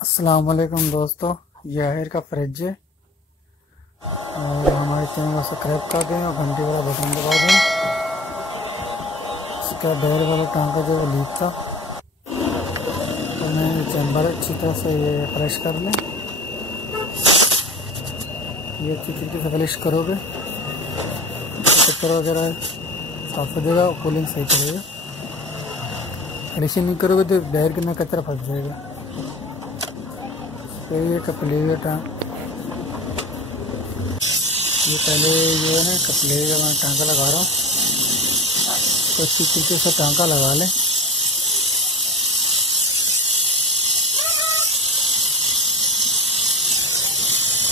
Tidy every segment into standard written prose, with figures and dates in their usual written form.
अस्सलाम वालेकुम दोस्तों, यह आहिर का फ्रिज है और हमारे चैनल को सब्सक्राइब कर दें और घंटी वाला बटन दबा दें। इसका बैल वाला टांका जो लीक था तो मैं चैम्बर अच्छी तरह से ये फ्रेश कर लें। ये अच्छी तरीके से फ्रेश करोगे चक्कर वगैरह साफ हो जाएगा और कूलिंग सही करेगा। फिनिशिंग नहीं करोगे तो बैर के अंदर कचरा फंस जाएगा। तो ये कपलेगा टांग, ये पहले जो है ना कपलेगा मैं टांका लगा रहा हूँ, तो अच्छी तरीके से टांका लगा लें।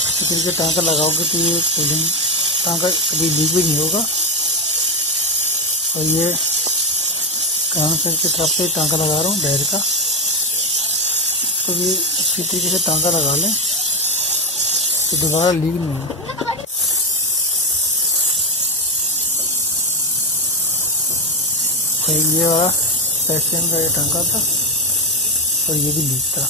अच्छी तरीके टांका लगाओगे तो ये कूलिंग टांका कभी लीक भी नहीं होगा। और ये कान से की तरफ से टांका लगा रहा हूँ बैर का, तो भी अच्छी तरीके से टांका लगा लें तो दोबारा लीक नहीं हो। तो ये वाला पैशन का ये टांका था और ये भी लीक था।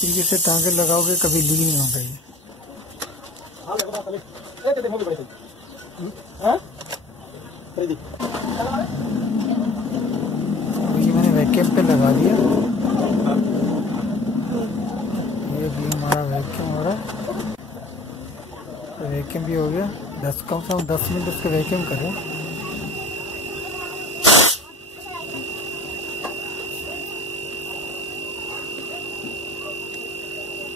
तरीके से टांके लगाओगे कभी लीक नहीं होगा। ये मैंने वैक्यूम पे लगा दिया, ये भी हमारा वैक्यूम हो रहा है। तो वैक्यूम भी हो गया, कम से कम 10 मिनट उसके वैक्यूम करें।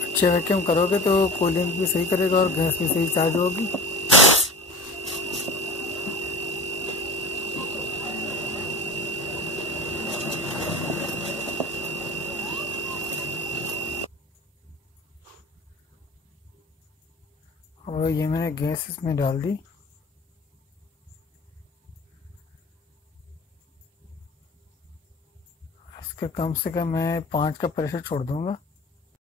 अच्छे वैक्यूम करोगे तो कूलिंग भी सही करेगा और गैस भी सही चार्ज होगी। और ये मैंने गैस इसमें डाल दी। इसका कम से कम मैं 5 का प्रेशर छोड़ दूंगा।